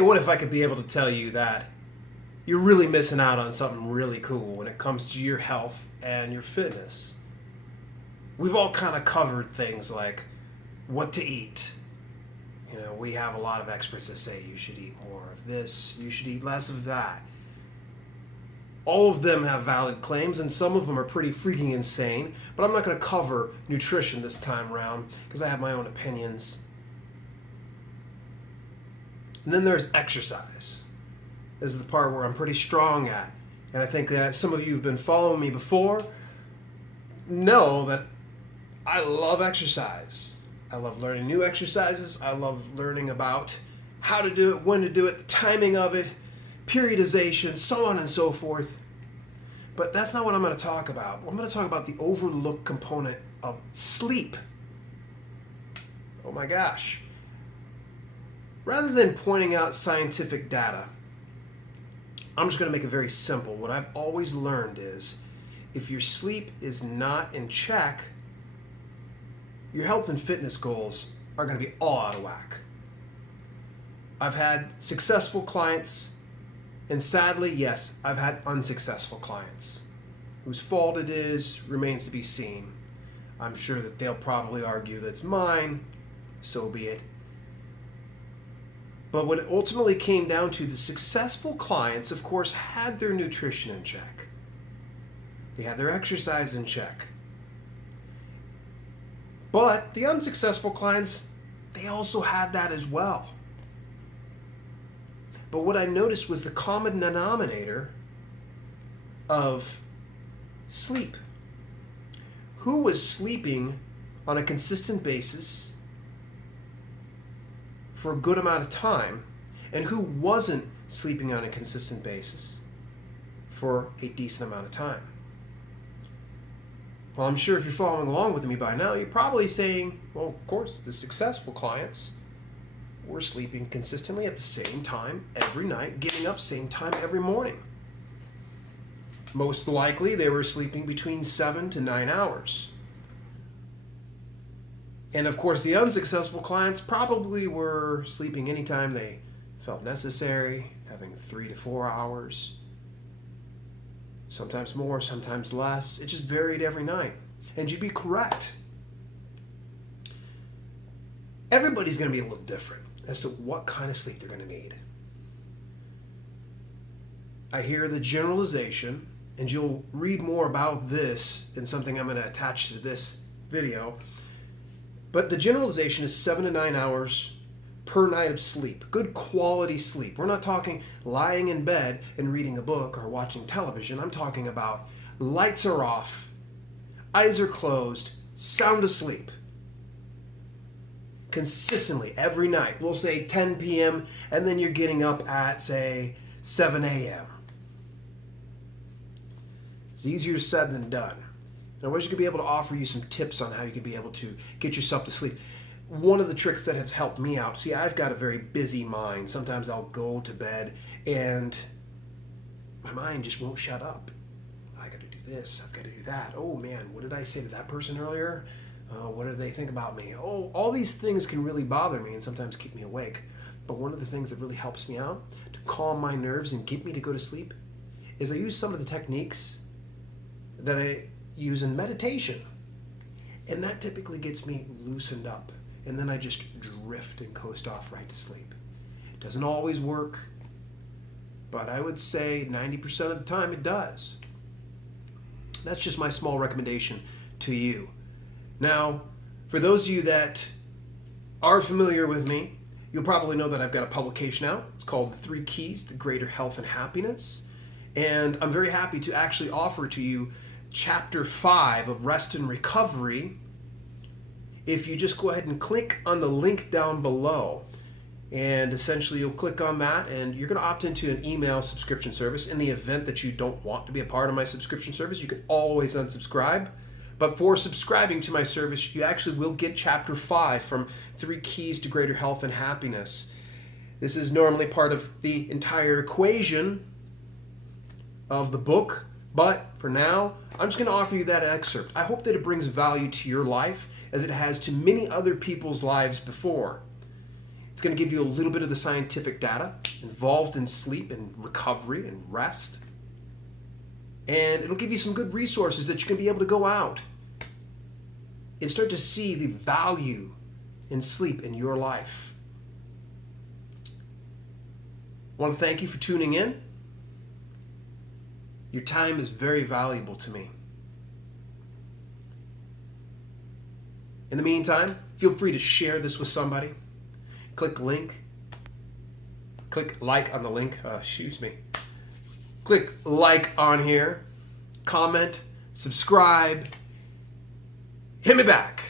Hey, what if I could be able to tell you that you're really missing out on something really cool when it comes to your health and your fitness? We've all kind of covered things like what to eat. You know, we have a lot of experts that say you should eat more of this, you should eat less of that. All of them have valid claims, and some of them are pretty freaking insane, but I'm not going to cover nutrition this time around because I have my own opinions. And then there's exercise. This is the part where I'm pretty strong at. And I think that some of you who've been following me before know that I love exercise. I love learning new exercises. I love learning about how to do it, when to do it, the timing of it, periodization, so on and so forth. But that's not what I'm going to talk about. I'm going to talk about the overlooked component of sleep. Oh my gosh. Rather than pointing out scientific data, I'm just going to make it very simple. What I've always learned is if your sleep is not in check, your health and fitness goals are going to be all out of whack. I've had successful clients, and sadly, yes, I've had unsuccessful clients. Whose fault it is remains to be seen. I'm sure that they'll probably argue that it's mine, so be it. But when it ultimately came down to the successful clients, of course, had their nutrition in check. They had their exercise in check. But the unsuccessful clients, they also had that as well. But what I noticed was the common denominator of sleep. Who was sleeping on a consistent basis for a good amount of time, and who wasn't sleeping on a consistent basis for a decent amount of time? Well, I'm sure if you're following along with me by now, you're probably saying, well, of course, the successful clients were sleeping consistently at the same time every night, getting up same time every morning. Most likely, they were sleeping between 7 to 9 hours. And of course, the unsuccessful clients probably were sleeping anytime they felt necessary, having 3 to 4 hours. Sometimes more, sometimes less. It just varied every night. And you'd be correct. Everybody's going to be a little different as to what kind of sleep they're going to need. I hear the generalization, and you'll read more about this in something I'm going to attach to this video. But the generalization is 7 to 9 hours per night of sleep. Good quality sleep. We're not talking lying in bed and reading a book or watching television. I'm talking about lights are off, eyes are closed, sound asleep. Consistently every night. We'll say 10 p.m. and then you're getting up at, say, 7 a.m. It's easier said than done. And I wish I could be able to offer you some tips on how you can be able to get yourself to sleep. One of the tricks that has helped me out, see, I've got a very busy mind. Sometimes I'll go to bed and my mind just won't shut up. I got to do this, I've got to do that. Oh man, what did I say to that person earlier? What did they think about me? Oh, all these things can really bother me and sometimes keep me awake. But one of the things that really helps me out to calm my nerves and get me to go to sleep is I use some of the techniques that I use in meditation. And that typically gets me loosened up. And then I just drift and coast off right to sleep. It doesn't always work, but I would say 90% of the time it does. That's just my small recommendation to you. Now, for those of you that are familiar with me, you'll probably know that I've got a publication out. It's called The 3 Keys to Greater Health and Happiness. And I'm very happy to actually offer to you Chapter 5 of Rest and Recovery. If you just go ahead and click on the link down below, and essentially you'll click on that and you're going to opt into an email subscription service. In the event that you don't want to be a part of my subscription service, you can always unsubscribe. But for subscribing to my service, you actually will get Chapter 5 from 3 Keys to Greater Health and Happiness. This is normally part of the entire equation of the book, but for now, I'm just going to offer you that excerpt. I hope that it brings value to your life as it has to many other people's lives before. It's going to give you a little bit of the scientific data involved in sleep and recovery and rest. And it'll give you some good resources that you can be able to go out and start to see the value in sleep in your life. I want to thank you for tuning in. Your time is very valuable to me. In the meantime, feel free to share this with somebody. Click like on the link. Click like on here. Comment, subscribe. Hit me back.